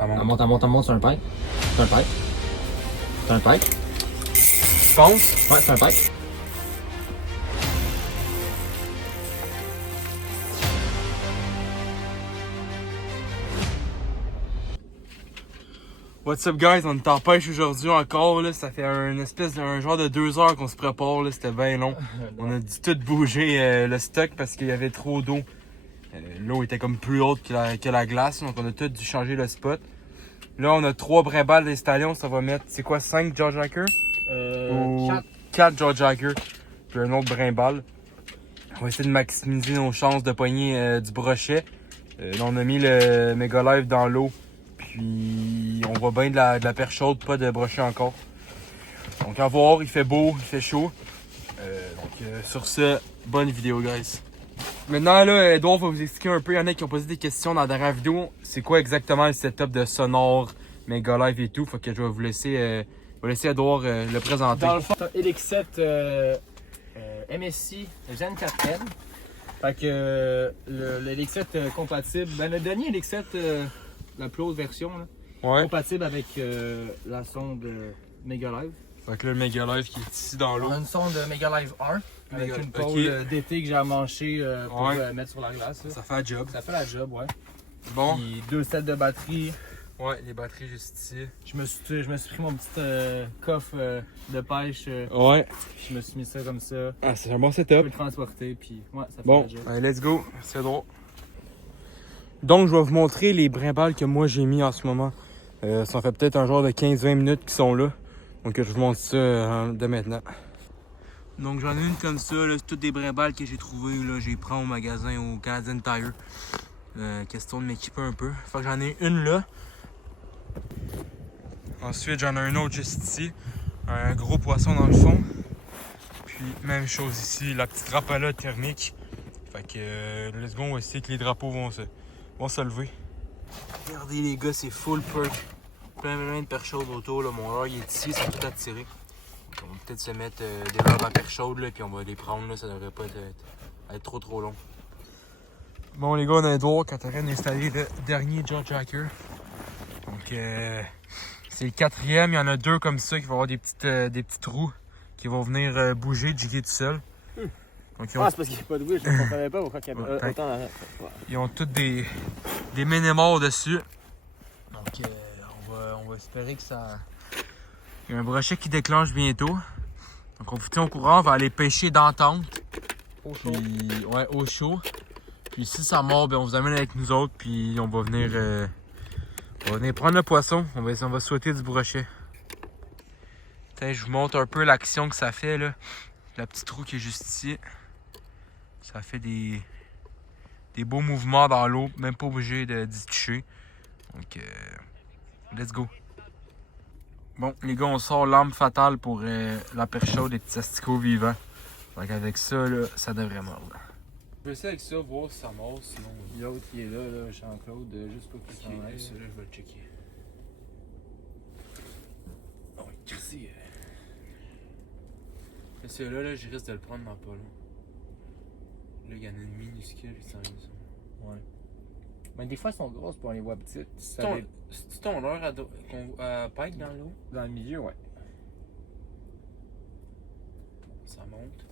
Elle monte sur un pipe. C'est un pipe. C'est un pipe. Tu penses? Ouais, c'est un pipe. What's up guys, on est en pêche aujourd'hui encore là, ça fait un genre de 2 heures qu'on se prépare là, c'était bien long. On a dû tout bouger le stock parce qu'il y avait trop d'eau. L'eau était comme plus haute que la glace, donc on a tout dû changer le spot. Là on a 3 brimbales installées, on s'en va mettre, c'est quoi, 5 jawjackers? 4 jawjackers, puis un autre brimbale. On va essayer de maximiser nos chances de pogner du brochet. Là on a mis le Mega Live dans l'eau. Puis on voit bien de la perche chaude, pas de brochet encore. Donc à voir, il fait beau, il fait chaud. Sur ce, bonne vidéo guys. Maintenant là, Edouard va vous expliquer un peu. Il y en a qui ont posé des questions dans la dernière vidéo. C'est quoi exactement le setup de sonore, Mega Live et tout. Faut que je vais vous laisser, Edouard le présenter. Dans le fond, t'as Elixet MSI Gen 4N. Fait que l'Elixet compatible. Ben, le dernier Elixet, la plus haute version, là, Ouais. compatible avec la sonde Mega Live. Fait que là, le Mega Live qui est ici dans l'eau. On a une sonde Mega Live 1 avec une pôle ok. d'été que j'ai amanché pour Ouais. mettre sur la glace. Là. Ça fait un job. Ça fait la job, ouais. Bon. Puis 2 sets de batterie. Ouais, les batteries juste ici. Je me suis pris mon petit coffre de pêche. Ouais. Je me suis mis ça comme ça. Ah, c'est un bon Je setup. peux le transporter, puis ouais, ça fait Bon, la job. allez, let's go. C'est drôle. Donc, je vais vous montrer les brimbales que moi j'ai mis en ce moment. Ça fait peut-être un genre de 15-20 minutes qu'ils sont là. Donc, je vous montre ça de maintenant. Donc, j'en ai une comme ça. C'est toutes des brimbales que j'ai trouvées. J'ai pris au magasin au Canadian Tire. Question de m'équiper un peu. Fait que j'en ai une là. Ensuite, j'en ai un autre juste ici. Un gros poisson dans le fond. Puis, même chose ici, la petite rapala thermique. Fait que, let's go, on va essayer que les drapeaux vont se lever. Regardez les gars, c'est full perch. Plein de perches chaudes autour. Là. Mon leurre il est ici, c'est tout attiré. Donc, on va peut-être se mettre des leurres à perche chaude, là, puis on va les prendre. Là, ça devrait pas être trop long. Bon les gars, on a Edouard qui est en train d'installer le dernier jawjacker. Donc c'est le 4e, il y en a 2 comme ça qui vont avoir des petits trous qui vont venir bouger, jigger tout seul. Donc, C'est parce qu'il n'y a pas de bruit, je ne comprenais pas pourquoi il y avait Ouais, autant d'arrêt. Ils ont tous des ménémores dessus. Donc on va espérer que ça... Il y a un brochet qui déclenche bientôt. Donc on vous tient au courant, on va aller pêcher d'entente. Au chaud. Puis, ouais, au chaud. Puis si ça mord, ben, on vous amène avec nous autres. Puis on va venir prendre le poisson. On va souhaiter du brochet. Tiens, je vous montre un peu l'action que ça fait là. La petite trou qui est juste ici. Ça fait des beaux mouvements dans l'eau, même pas obligé d'y toucher. Donc, let's go. Bon, les gars, on sort l'arme fatale pour la perche chaude des petits asticots vivants. Donc, avec ça, là, ça devrait mordre. Je vais essayer avec ça, voir si ça mord, sinon... L'autre qui est là, Jean-Claude, juste pas qu'il s'en aille. Ça, là, je vais le checker. Oh, Chrissy. Celui-là, là, je risque de le prendre dans pas long. Là, il y en a une minuscule, il s'en vient ça. Ouais. Mais des fois, elles sont grosses pour on les voit petites. C'est ton leurre à pike dans l'eau? Dans le milieu, ouais. Ça monte.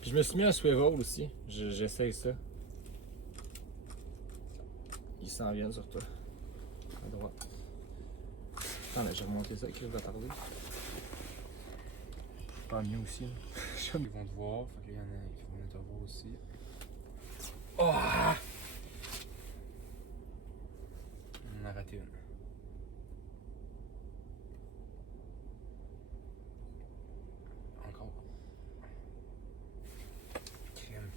Puis je me suis mis un swivel aussi. J'essaye ça. Ils s'en viennent sur toi. À droite. Attends, là, j'ai remonté ça, qui va tarder. Pas mieux aussi. Ils vont te voir, fait qu'il y en a qui vont te voir aussi. Oh! On en a raté une. Encore. Crème.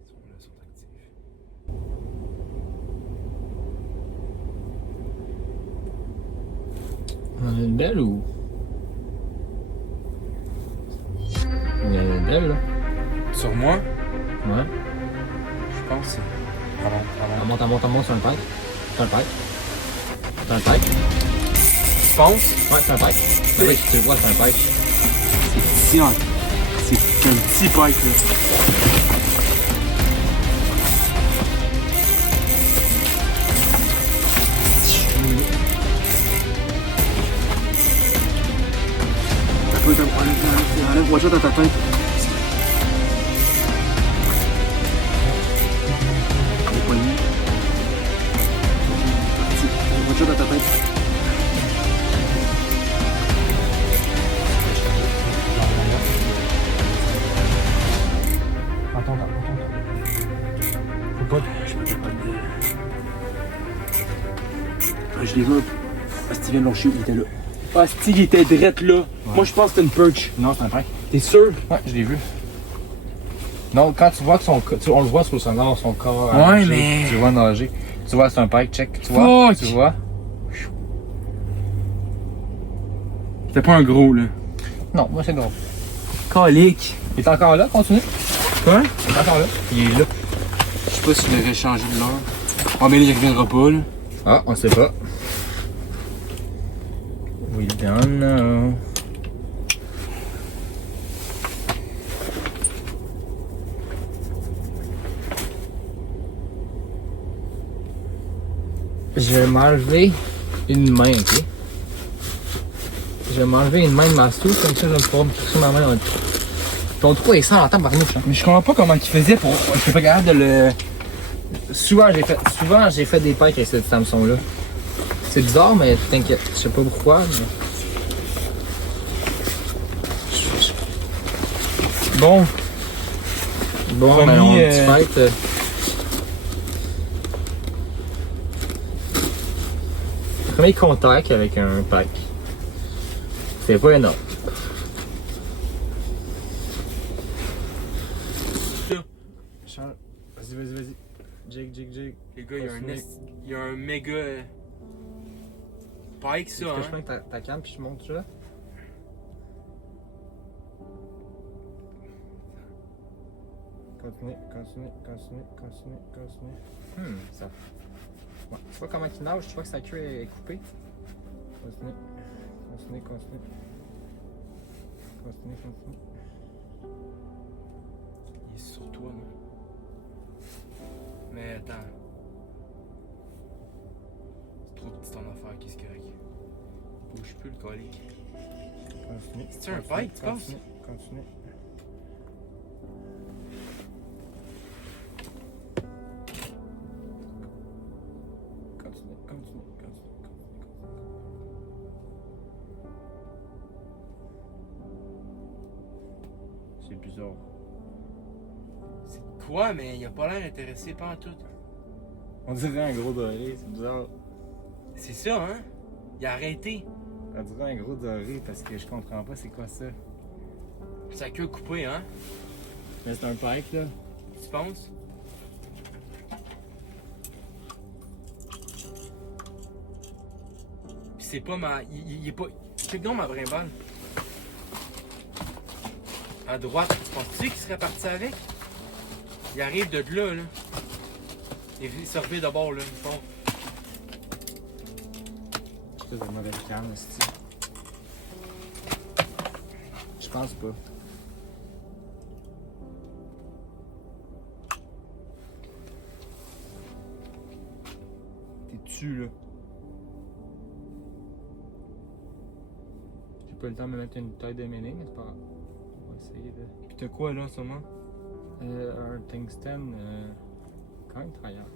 Ils sont là, ils sont actifs. On a une belle ou? On a une belle là? Sur moi, Ouais. je pense que c'est. Elle monte sur un pipe. C'est un pipe. C'est un pipe. penses? Ouais, c'est un pike. Ah oui, tu le vois, c'est un pike. C'est un petit pike là. Enlève, watch out à ta tête. Les poignets. Watch out à ta tête. Attends. Faut pas. Je peux pas de. Je les vois. Steven Longchou, il était là. Ah, Steve, il était drette là. Ouais. Moi, je pense que c'était une perch. Non, c'est un pike. T'es sûr? Ouais, je l'ai vu. Non, quand tu vois que on le voit sur le sonar, son corps. Ouais, nager, mais. Tu le vois nager. Tu vois, c'est un pike, check. Tu vois? Fuck! Tu vois? C'était pas un gros, là. Non, moi c'est drôle. Calique. Il est encore là, continue. Quoi? Il est encore là. Il est là. Je sais pas s'il devrait changer de l'heure. Ah, mais là, il reviendra pas, là. Ah, on sait pas. We don't know. Je vais m'enlever une main, ok? Je vais m'enlever une main de ma soupe, comme ça je vais pouvoir me toucher ma main dans le trou. Ton trou est sans la table barnouche, hein? Mais je comprends pas comment il faisait pour. Je suis pas capable de le. Souvent j'ai fait des pikes avec cette Samson-là. C'est bizarre, mais t'inquiète, je sais pas pourquoi. Mais... Bon. Bon, Premier, ben on fight. Premier contact avec un pack. C'est pas énorme. Vas-y. Jake. Les gars, il y a un méga pike, ça, Est-ce que je hein? prends ta cam puis je monte là? Continue. Ça. Ouais. Tu vois comment il nage? Tu vois que sa queue est coupée? Continue. Il est sur toi, non? Mais attends. C'est trop petit ton affaire, qu'est-ce qu'il y a? Bouge plus le colique. Continue. C'est un pike, tu penses? Continue. C'est bizarre. C'est quoi, mais il a pas l'air intéressé pas en tout. On dirait un gros doré, c'est bizarre. C'est ça, hein? Il a arrêté. On dirait un gros doré parce que je comprends pas c'est quoi ça. Sa queue coupée, hein? Mais c'est un pike là. Tu penses? Pis c'est pas ma. Il est pas. Check donc ma brimballe. À droite, tu penses-tu qu'il serait parti avec? Il arrive de là, là. Il se revient d'abord, là. Bon. C'est de mauvaise cam, c'est. Je pense pas. T'es dessus, là. J'ai pas le temps de me mettre une taille de mailing, mais c'est pas grave. On va essayer de. Pis t'as quoi, là, en ce moment? Un tungsten quand même travaillant.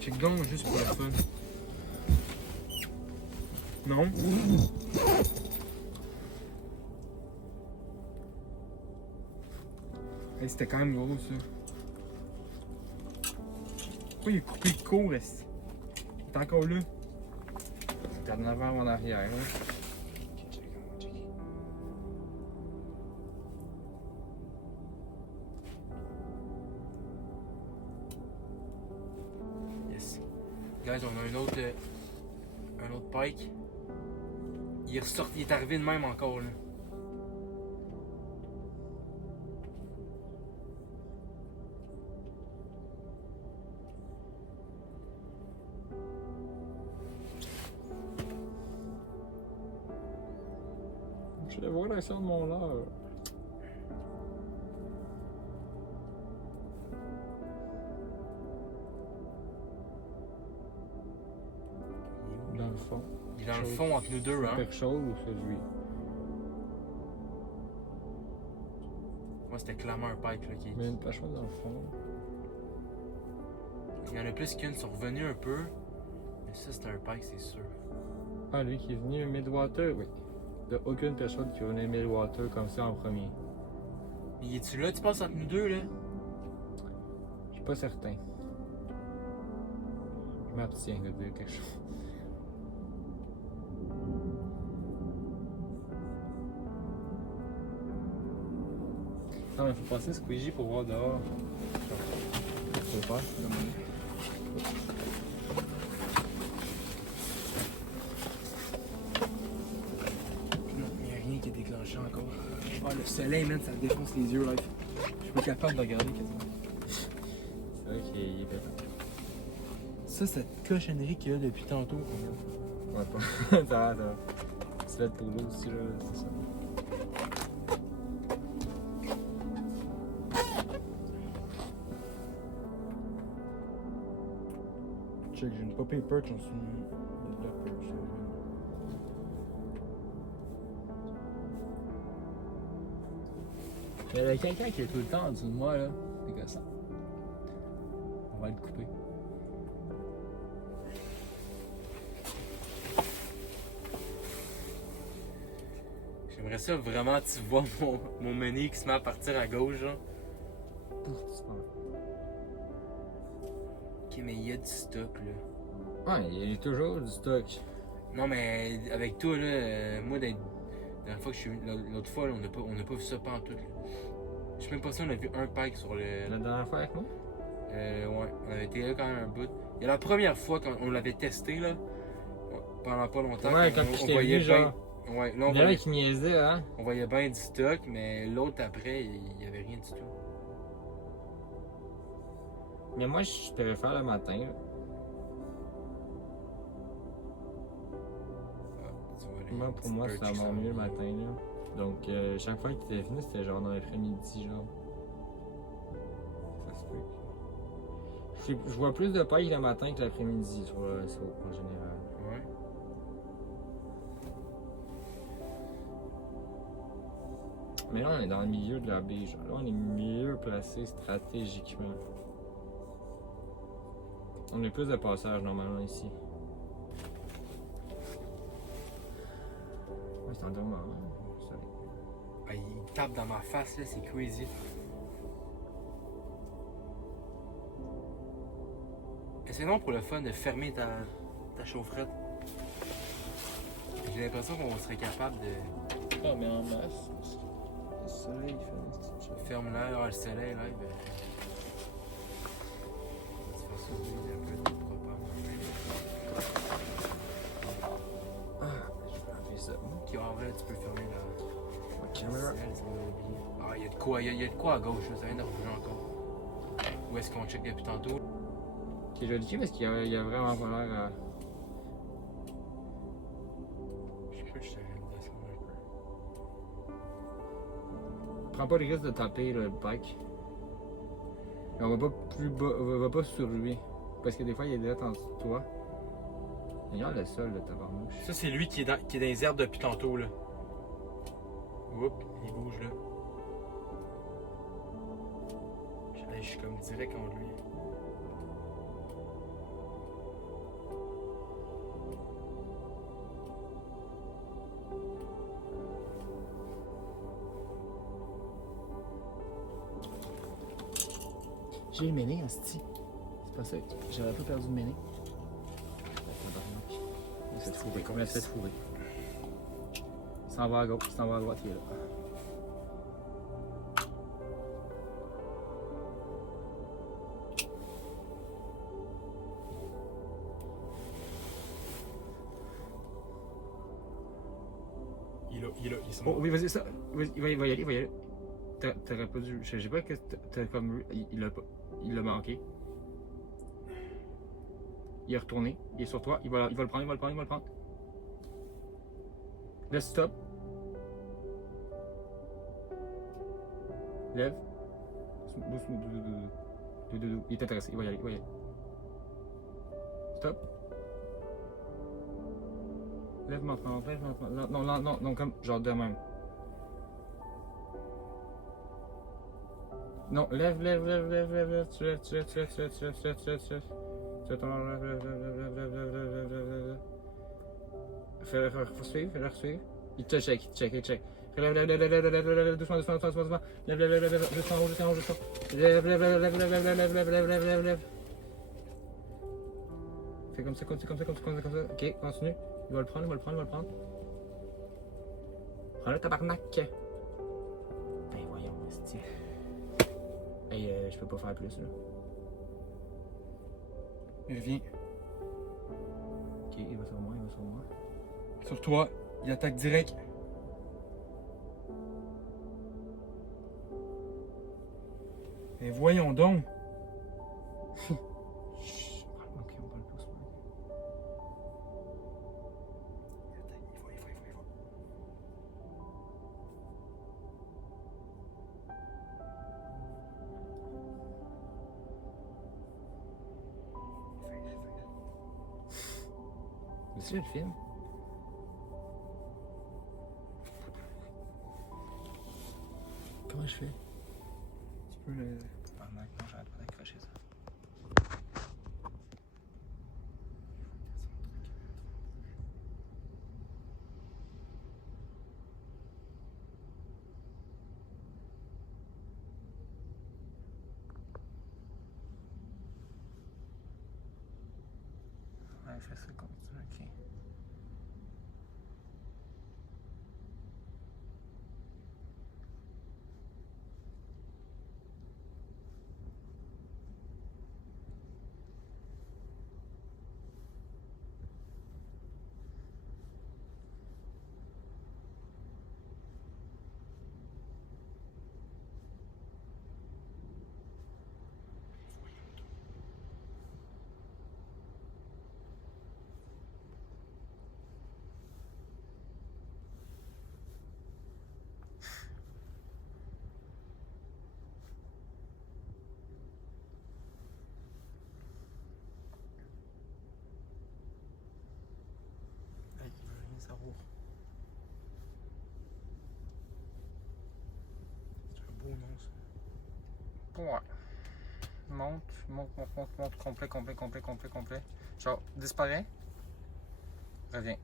Check donc, juste pour le fun. Non? Hey, c'était quand même gros, ça. Pourquoi il a coupé le court, est-ce? Il est encore là. Regarde en avant ou en arrière. Là. Yes. Guys, on a un autre pike. Il est ressorti, il est arrivé de même encore, là. Je vais voir l'action de mon heure. Dans le fond. Il est dans le fond entre nous deux, hein. Quelque chose ou celui? Moi, c'était clairement un pike, là, qui... Mais une pêche dans le fond. Il y en a plus qu'une qui sont revenus un peu. Mais ça, c'était un pike, c'est sûr. Ah, lui qui est venu Midwater, oui. Il n'y a aucune personne qui venait Midwater comme ça en premier. Mais es-tu là, tu penses, entre nous deux, là? Je suis pas certain. Je m'abstiens de dire quelque chose. Non, mais faut passer Squeegee pour voir dehors. Faut faire, Non, il n'y a rien qui est déclenché encore. Ah, le soleil, man, ça me défonce les yeux, là. Je suis pas capable de regarder quasiment. C'est vrai qu'il est bête. Ça, cette cochonnerie qu'il y a depuis tantôt. Ouais, pas. Ça va. C'est fait pour l'eau aussi, là, c'est ça. Check, j'ai une poppy perch en dessous de la perch. Il y a quelqu'un qui est tout le temps en dessous de moi, là. C'est gossant. On va le couper. J'aimerais ça vraiment, tu vois mon menu qui se met à partir à gauche, genre. Ok, mais il y a du stock, là. Ouais, il y a toujours du stock. Non, mais avec toi, là, moi, la dernière fois que je suis venu, l'autre fois, là, on n'a pas vu ça pantoute, là. Je suis même pas sûr qu'on a vu un pike sur le. La dernière fois avec moi? Ouais, on avait été là quand même un bout. Il y a la première fois quand on l'avait testé, là, pendant pas longtemps. Ouais, quand on j'étais voyait venu, bien. genre. Ouais, là, Il y en a qui niaisait, hein? on voyait bien du stock, mais l'autre après, il y avait rien du tout. Mais moi, je préfère le matin, là. Ah, tu vois, là, Moi, pour moi, c'est c'était vraiment mieux le matin, là. Donc, chaque fois qu'il était venu, c'était genre dans l'après-midi, genre. Ça se peut que... Je vois plus de paille le matin que l'après-midi, en général. Ouais. Mais là, on est dans le milieu de la baie, genre. Là, on est mieux placé stratégiquement. On a plus de passages, normalement, ici. Ouais, c'est endormant, hein? Ça... Ah, il tape dans ma face, là, c'est crazy. Essayons pour le fun de fermer ta chaufferette. J'ai l'impression qu'on serait capable de. Ah, mais en masse. Le soleil, il fait une petite chose. Ferme l'air, le soleil, là, ben. On va se faire sauver un peu de propre. Ah, je vais enlever ça. Ok, en vrai, tu peux fermer la. Ma caméra. Ah, il y a de quoi, il y a de quoi à gauche, là, ça vient de rebouger encore. Où est-ce qu'on check depuis tantôt? Ok, je vais le checker parce qu'il y a vraiment pas l'air à... Je sais pas, je t'avais descendu un peu. Prends pas le risque de taper le bike. Mais on va pas plus bas, on va pas sur lui. Parce que des fois il est direct en dessous de toi. Regarde le sol de tabarnouche. Ça, c'est lui qui est dans les herbes depuis tantôt, là. Oups, il bouge, là. Je suis comme direct contre lui. J'ai le méné, hostie. C'est pas ça. J'avais pas perdu le méné. Il s'est fourré. Comme il s'est fourré. Il s'en va à gauche, il s'en va à droite, il est là. Il s'en Oh oui, vas-y, ça. Vas-y, il va y aller, il va y aller. T'aurais pas dû. Je sais pas que t'as comme. Il l'a pas. Il l'a manqué. Il est retourné. Il est sur toi. Il va le prendre, il va le prendre, il va le prendre. Laisse stop. Lève. Doucement. Il est intéressé. Il va y aller. Stop. Lève maintenant. Non, comme genre de même. Non, lève. Tu lèves. Tu lèves ton lève. Faut suivre. Il te check. Lève. Doucement. Lève. Doucement. Lève. Fais comme ça. Ok, continue. Il va le prendre. Prends-le, tabarnak. Ben voyons, c'est. Hey, je peux pas faire plus, là. Viens. Ok, il va sur moi. Sur toi, il attaque direct. Et voyons donc. Ok, on parle plus. C'est le film. Comment je fais? Tu peux le... Non, j'arrête pas d'accrocher ça. Ouais, je fais ça comme ça, ok. Ça roule. C'est un beau nom, ça. Ouais. Monte, complet. Genre, disparaît. Reviens.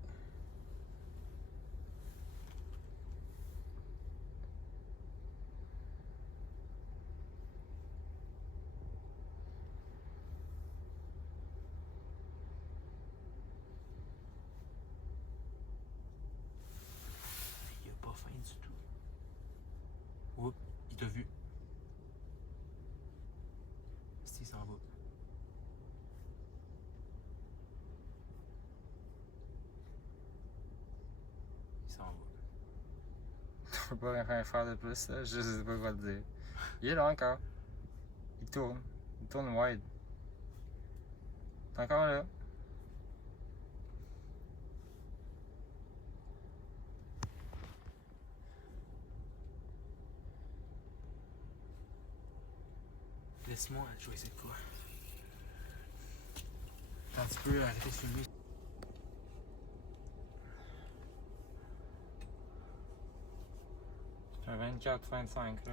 Il a pas faim du tout. Oups, il t'a vu. Il s'en va. Il s'en va. Je peux pas rien faire de plus, là. Je sais pas quoi te dire. Il est là encore. Il tourne wide. T'es encore là. Laisse-moi, je vais essayer de quoi. Attends, tu peux arrêter de filmer. C'est un 24-25 là.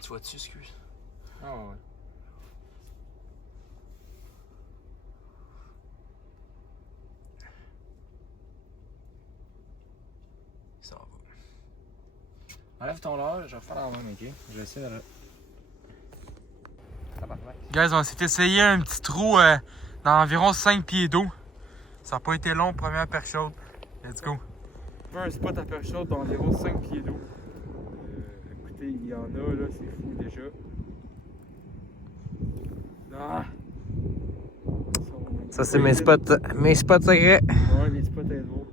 Tu vois-tu, excuse? Ah ouais. Il s'en va. Enlève ton leurre, je vais faire la même, ok? Je vais essayer de. Guys, on s'est essayé un petit trou d'environ 5 pieds d'eau. Ça n'a pas été long, première perche chaude. Let's go. Un spot à perche chaude d'environ 5 pieds d'eau. Écoutez, il y en a là, c'est fou déjà. Ah! Ça, c'est mes spots secrets. Ouais, les spots à beaux.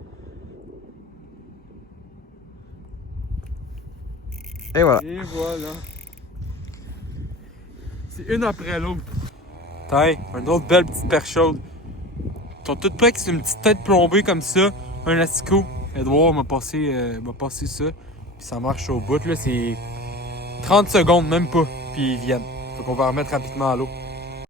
Et voilà. Et voilà. C'est une après l'autre. Tiens, une autre belle petite perche chaude. Ils sont toutes prêts que c'est une petite tête plombée comme ça, un asticot. Edouard m'a passé ça. Puis ça marche au bout, là. C'est 30 secondes, même pas. Puis ils viennent. Faut qu'on va remettre rapidement à l'eau.